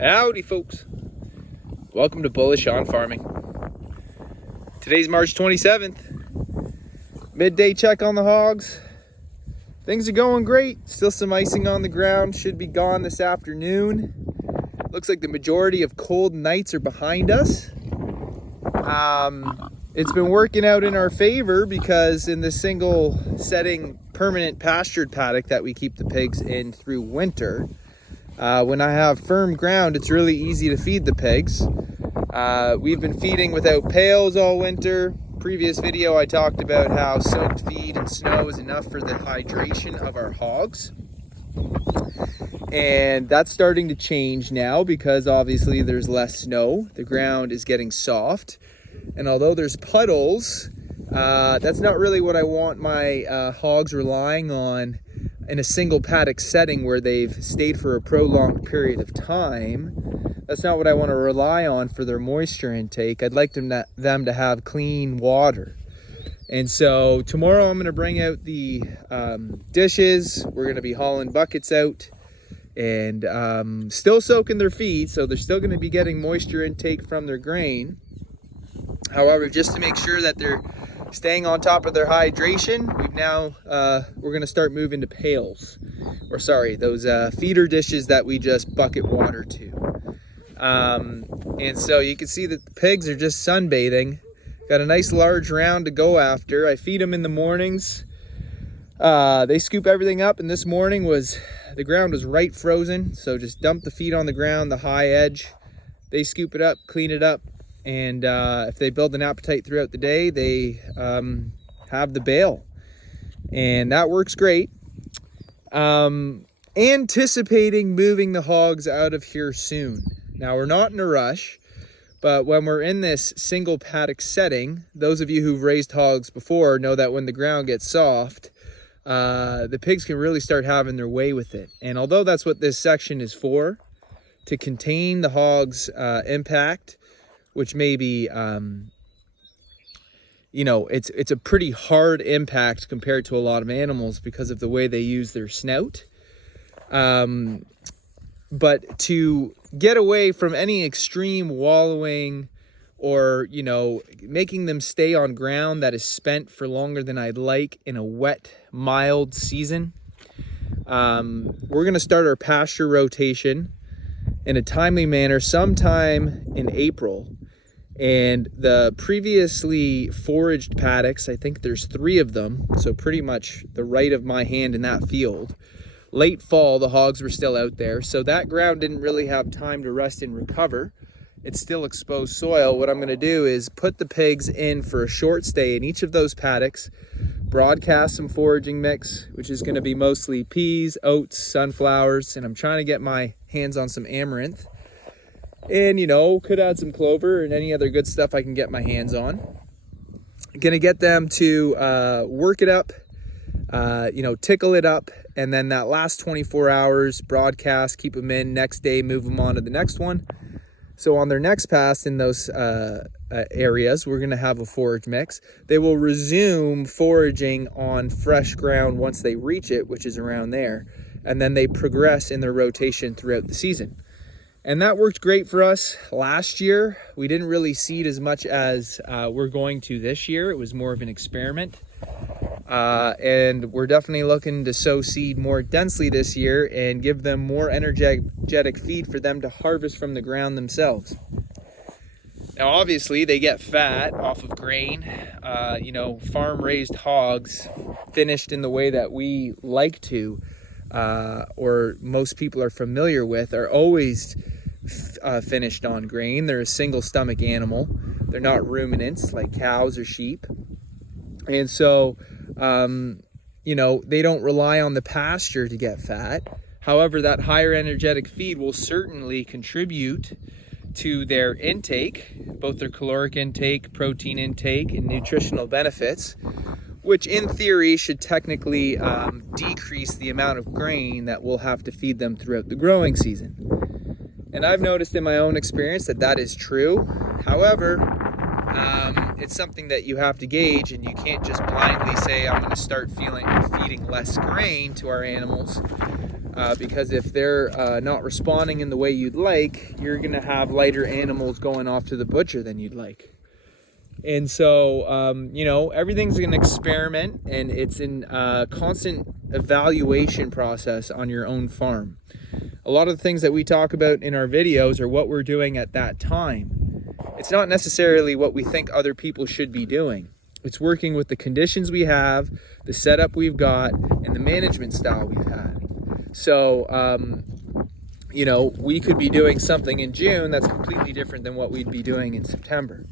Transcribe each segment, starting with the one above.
Howdy folks, welcome to Bullish on Farming. Today's March 27th, midday check on the hogs. Things are going great, still some icing on the ground, should be gone this afternoon. Looks like the majority of cold nights are behind us. It's been working out in our favor because in the single setting permanent pastured paddock that we keep the pigs in through winter, when I have firm ground, it's really easy to feed the pigs. We've been feeding without pails all winter. Previous video I talked about how soaked feed and snow is enough for the hydration of our hogs. And that's starting to change now because obviously there's less snow. The ground is getting soft. And although there's puddles, that's not really what I want my hogs relying on in a single paddock setting where they've stayed for a prolonged period of time. That's not what I want to rely on for their moisture intake. I'd like them to have clean water. And so tomorrow I'm going to bring out the dishes. We're going to be hauling buckets out and still soaking their feed, so they're still going to be getting moisture intake from their grain. However, just to make sure that they're staying on top of their hydration, we're going to start moving to pails, or sorry, those feeder dishes that we just bucket water to. And so you can see that the pigs are just sunbathing. Got a nice large round to go after. I feed them in the mornings. They scoop everything up, and this morning the ground was right frozen, so just dump the feed on the ground, the high edge. They scoop it up, clean it up, and if they build an appetite throughout the day, they have the bale, and that works great. Anticipating moving the hogs out of here soon. Now, we're not in a rush, but when we're in this single paddock setting, those of you who've raised hogs before know that when the ground gets soft, the pigs can really start having their way with it. And although that's what this section is for, to contain the hogs' impact, which may be, it's a pretty hard impact compared to a lot of animals because of the way they use their snout. But to get away from any extreme wallowing or, making them stay on ground that is spent for longer than I'd like in a wet, mild season, we're going to start our pasture rotation in a timely manner sometime in April. And the previously foraged paddocks, I think there's 3 of them, so pretty much the right of my hand in that field. Late fall, the hogs were still out there, so that ground didn't really have time to rest and recover. It's still exposed soil. What I'm going to do is put the pigs in for a short stay in each of those paddocks, broadcast some foraging mix, which is going to be mostly peas, oats, sunflowers, and I'm trying to get my hands on some amaranth. And, could add some clover and any other good stuff I can get my hands on. Gonna get them to work it up, tickle it up, and then that last 24 hours, broadcast, keep them in, next day, move them on to the next one. So on their next pass in those areas, we're gonna have a forage mix. They will resume foraging on fresh ground once they reach it, which is around there. And then they progress in their rotation throughout the season. And that worked great for us last year. We didn't really seed as much as we're going to this year. It was more of an experiment. And we're definitely looking to sow seed more densely this year and give them more energetic feed for them to harvest from the ground themselves. Now, obviously, they get fat off of grain. Farm-raised hogs finished in the way that we like to, or most people are familiar with, are always finished on grain. They're a single stomach animal. They're not ruminants like cows or sheep. And so, they don't rely on the pasture to get fat. However, that higher energetic feed will certainly contribute to their intake, both their caloric intake, protein intake, and nutritional benefits, which in theory should technically decrease the amount of grain that we'll have to feed them throughout the growing season. And I've noticed in my own experience that is true. However, it's something that you have to gauge, and you can't just blindly say, I'm going to start feeding less grain to our animals. because if they're not responding in the way you'd like, you're going to have lighter animals going off to the butcher than you'd like. And so, you know, everything's an experiment, and it's in a constant evaluation process on your own farm. A lot of the things that we talk about in our videos are what we're doing at that time. It's not necessarily what we think other people should be doing. It's working with the conditions we have, the setup we've got, and the management style we've had. So, you know, we could be doing something in June that's completely different than what we'd be doing in September.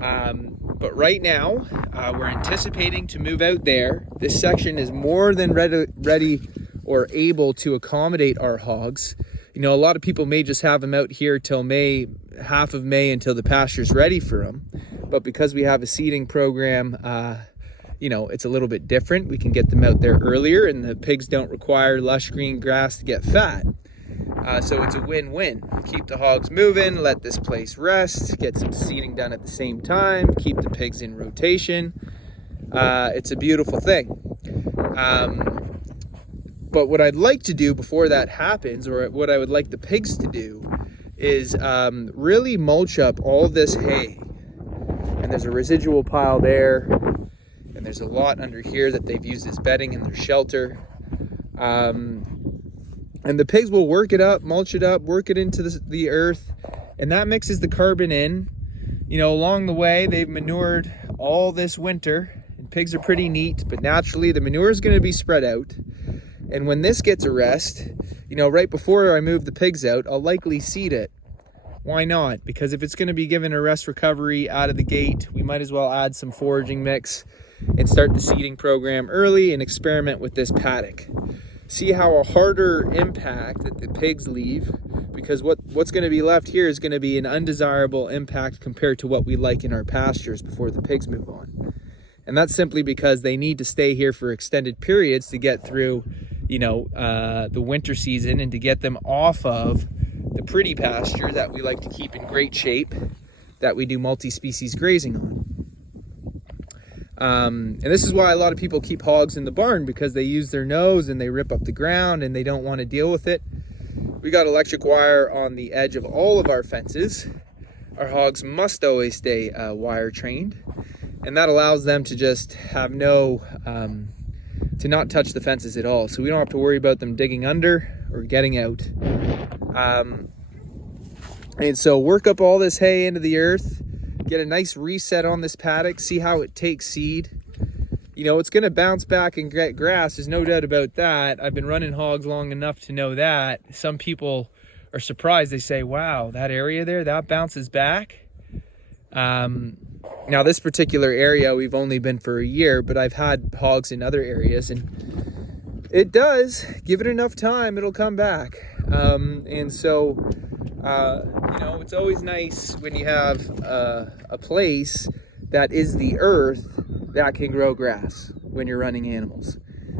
But right now, we're anticipating to move out there. This section is more than ready or able to accommodate our hogs. You know, a lot of people may just have them out here till May, half of May, until the pasture's ready for them. But because we have a seeding program, you know, it's a little bit different. We can get them out there earlier, and the pigs don't require lush green grass to get fat. So it's a win-win. Keep the hogs moving, let this place rest, get some seeding done at the same time, keep the pigs in rotation. It's a beautiful thing. But what I'd like to do before that happens, or what I would like the pigs to do, is really mulch up all this hay. And there's a residual pile there, and there's a lot under here that they've used as bedding in their shelter. And the pigs will work it up, mulch it up, work it into the earth, and that mixes the carbon in. You know, along the way, they've manured all this winter, and pigs are pretty neat, but naturally the manure is going to be spread out. And when this gets a rest, you know, right before I move the pigs out, I'll likely seed it. Why not? Because if it's going to be given a rest recovery out of the gate, we might as well add some foraging mix and start the seeding program early and experiment with this paddock. See how a harder impact that the pigs leave, because what's going to be left here is going to be an undesirable impact compared to what we like in our pastures before the pigs move on. And that's simply because they need to stay here for extended periods to get through, you know, the winter season, and to get them off of the pretty pasture that we like to keep in great shape, that we do multi-species grazing on. And this is why a lot of people keep hogs in the barn, because they use their nose and they rip up the ground and they don't want to deal with it. We got electric wire on the edge of all of our fences. Our hogs must always stay wire trained, and that allows them to just have no, to not touch the fences at all. So we don't have to worry about them digging under or getting out. And so work up all this hay into the earth, get a nice reset on this paddock, see how it takes seed. You know, it's going to bounce back and get grass, there's no doubt about that. I've been running hogs long enough to know that. Some people are surprised. They say, wow, that area there, that bounces back. Now this particular area, we've only been for a year, but I've had hogs in other areas, and it does. Give it enough time, it'll come back. And so, you know, it's always nice when you have a place that is the earth that can grow grass when you're running animals.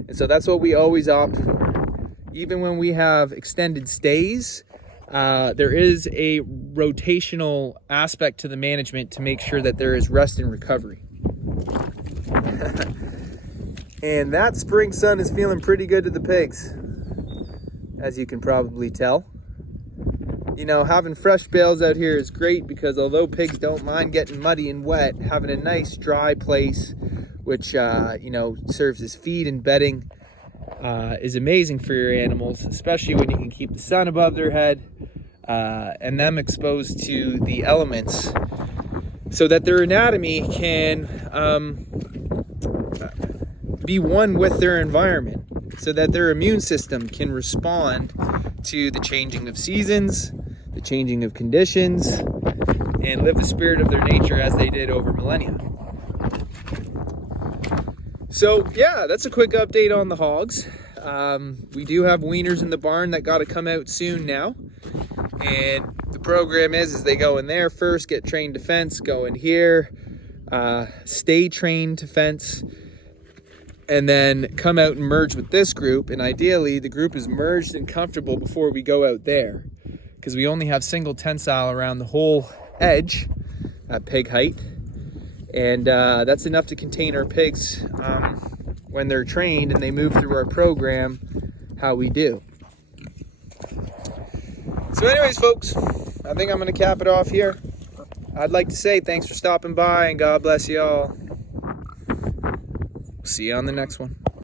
And so that's what we always opt for. Even when we have extended stays, there is a rotational aspect to the management to make sure that there is rest and recovery. And that spring sun is feeling pretty good to the pigs, as you can probably tell. You know, having fresh bales out here is great, because although pigs don't mind getting muddy and wet, having a nice dry place which you know, serves as feed and bedding is amazing for your animals, especially when you can keep the sun above their head and them exposed to the elements, so that their anatomy can be one with their environment, so that their immune system can respond to the changing of seasons, the changing of conditions, and live the spirit of their nature as they did over millennia. So yeah, that's a quick update on the hogs. We do have weaners in the barn that got to come out soon now, and the program is they go in there first, get trained to fence, go in here, stay trained to fence, and then come out and merge with this group. And ideally the group is merged and comfortable before we go out there, because we only have single tensile around the whole edge at pig height, and that's enough to contain our pigs when they're trained and they move through our program how we do. So anyways, folks, I think I'm going to cap it off here. I'd like to say thanks for stopping by and God bless you all. See you on the next one.